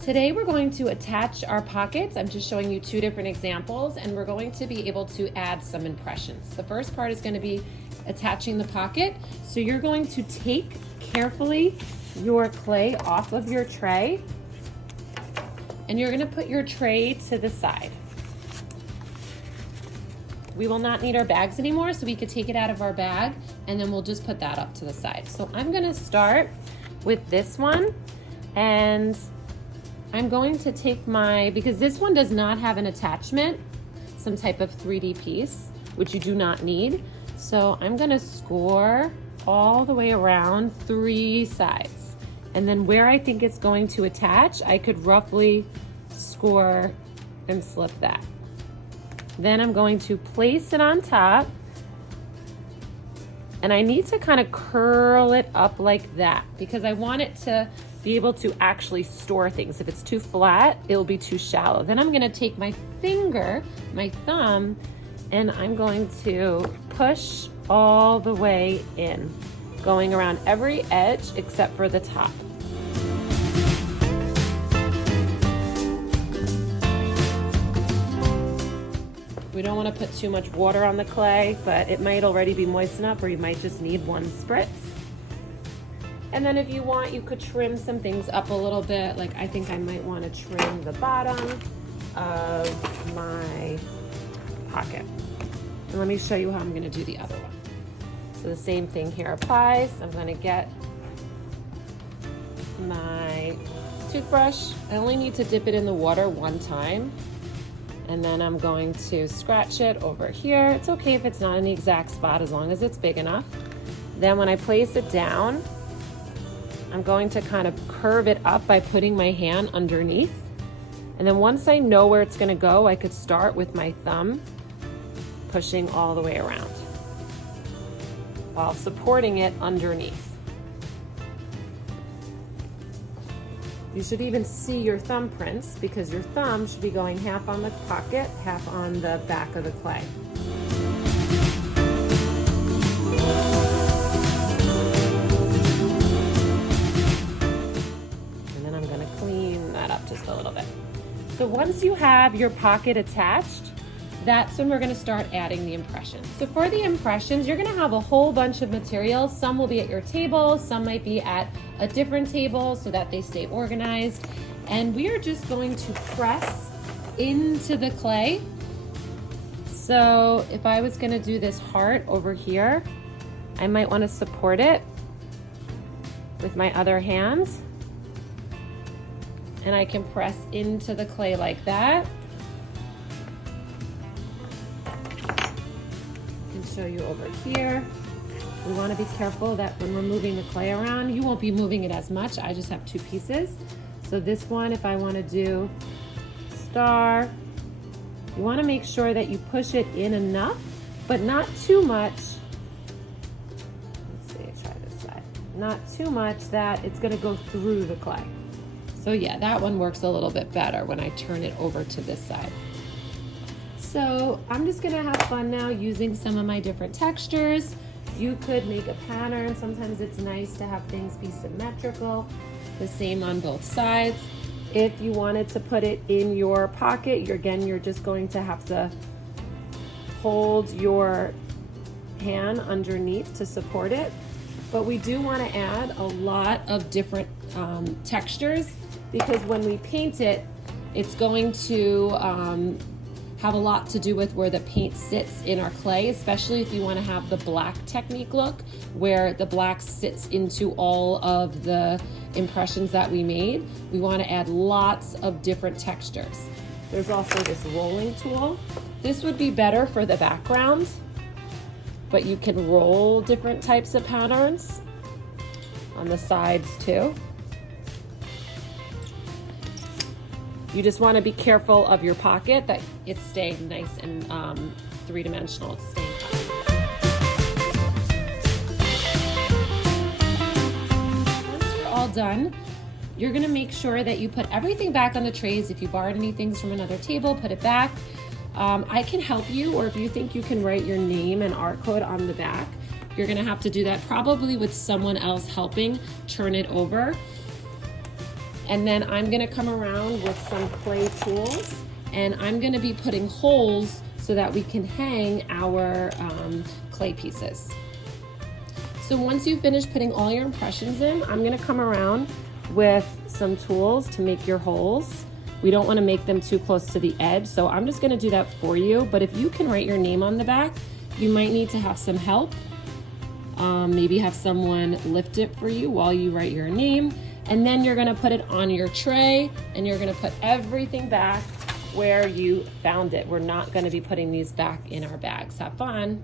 Today we're going to attach our pockets. I'm just showing you two different examples, and we're going to be able to add some impressions. The first part is going to be attaching the pocket. So you're going to take carefully your clay off of your tray, and you're going to put your tray to the side. We will not need our bags anymore, so we could take it out of our bag, and then we'll just put that up to the side. So I'm going to start with this one, and I'm going to take because this one does not have an attachment, some type of 3D piece, which you do not need. So I'm gonna score all the way around 3 sides. And then where I think it's going to attach, I could roughly score and slip that. Then I'm going to place it on top, and I need to kind of curl it up like that because I want it to be able to actually store things. If it's too flat, it'll be too shallow. Then I'm gonna take my finger, my thumb, and I'm going to push all the way in, going around every edge except for the top. We don't want to put too much water on the clay, but it might already be moist enough, or you might just need one spritz. And then if you want, you could trim some things up a little bit. Like I think I might want to trim the bottom of my pocket. And let me show you how I'm going to do the other one. So the same thing here applies. I'm going to get my toothbrush. I only need to dip it in the water one time. And then I'm going to scratch it over here. It's okay if it's not in the exact spot as long as it's big enough. Then when I place it down, I'm going to kind of curve it up by putting my hand underneath. And then once I know where it's gonna go, I could start with my thumb, pushing all the way around while supporting it underneath. You should even see your thumbprints because your thumb should be going half on the pocket, half on the back of the clay. Just a little bit. So once you have your pocket attached, that's when we're going to start adding the impressions. So for the impressions, you're going to have a whole bunch of materials. Some will be at your table, some might be at a different table so that they stay organized. And we are just going to press into the clay. So if I was going to do this heart over here, I might want to support it with my other hand. And I can press into the clay like that. I can show you over here. We want to be careful that when we're moving the clay around, you won't be moving it as much. I just have 2 pieces. So this one, if I want to do star, you want to make sure that you push it in enough, but not too much. Let's see, try this side. Not too much that it's going to go through the clay. So yeah, that one works a little bit better when I turn it over to this side. So I'm just gonna have fun now using some of my different textures. You could make a pattern. Sometimes it's nice to have things be symmetrical, the same on both sides. If you wanted to put it in your pocket, you're just going to have to hold your hand underneath to support it. But we do want to add a lot of different textures, because when we paint it, it's going to have a lot to do with where the paint sits in our clay, especially if you want to have the black technique look, where the black sits into all of the impressions that we made. We want to add lots of different textures. There's also this rolling tool. This would be better for the background, but you can roll different types of patterns on the sides too. You just want to be careful of your pocket, that it's staying nice and 3-dimensional. It's staying Once you're all done, you're going to make sure that you put everything back on the trays. If you borrowed any things from another table, put it back. I can help you, or if you think you can write your name and art code on the back, you're going to have to do that probably with someone else helping turn it over. And then I'm gonna come around with some clay tools, and I'm gonna be putting holes so that we can hang our clay pieces. So once you finish putting all your impressions in, I'm gonna come around with some tools to make your holes. We don't wanna make them too close to the edge, so I'm just gonna do that for you. But if you can write your name on the back, you might need to have some help. Maybe have someone lift it for you while you write your name. And then you're gonna put it on your tray, and you're gonna put everything back where you found it. We're not gonna be putting these back in our bags. Have fun.